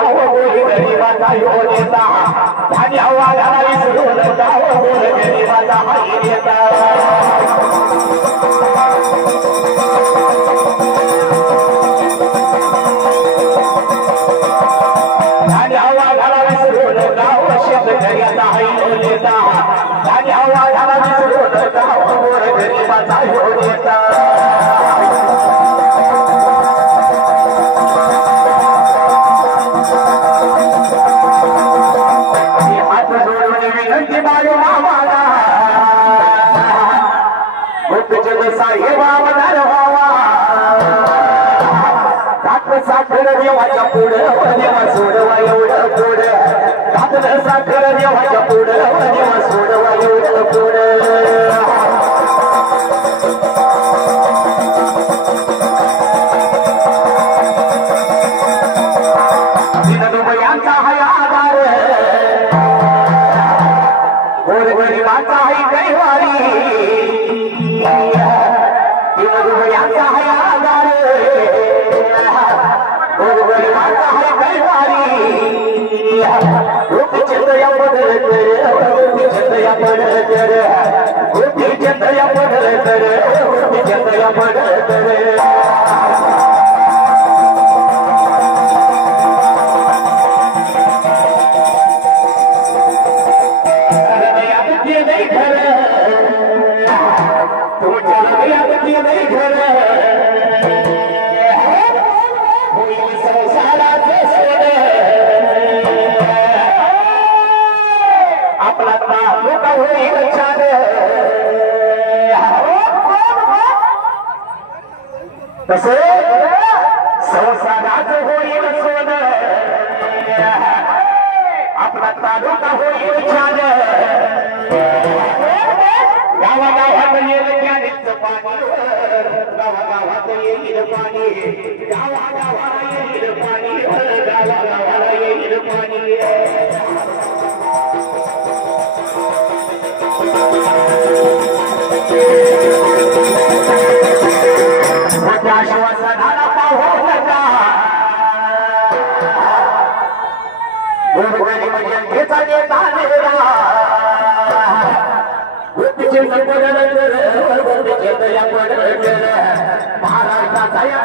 गाव गोरी गरीबाचा यो नेता धान्य वाघाला विसरून गाव गोरी गरीबाचा हाई नेता धान्य वाघाला विसरून गाव शेतकऱ्याचा हाई नेता धान्य वाघाला विसरून गाव गोरी गरीबाचा यो नेता साखर देवाच्या पुढं देवा सोडवा एवढं पुढं साखर देवाच्या पुढं देवा सोडवा एवढं पुढं दीनदुबळ्यांचा हाय आधार गोरगरिबांचा हाय कैवारी दीनदुबळ्यांचा हाय आधार गोरगरिबांचा हाय कैवारी गोपी चंद्रया पडल तर गोपी चंद्रया पडल तर गोपी चंद्रया पडल तर गोपी चंद्रया पडल तर तसे संसारात होईल सोन आपला तालुका होईल छान गावागावात येईल कॅनेलचं पाणी गावागावात येईल पाणी गावागावाला येईल पाणी गावागावाला येईल पाणी श्वासनाला पाहू नका गोरगरी जनतेचा नेता नेता गोपीचे पडल तर गोपीचे दया पडल तर महाराष्ट्राचा या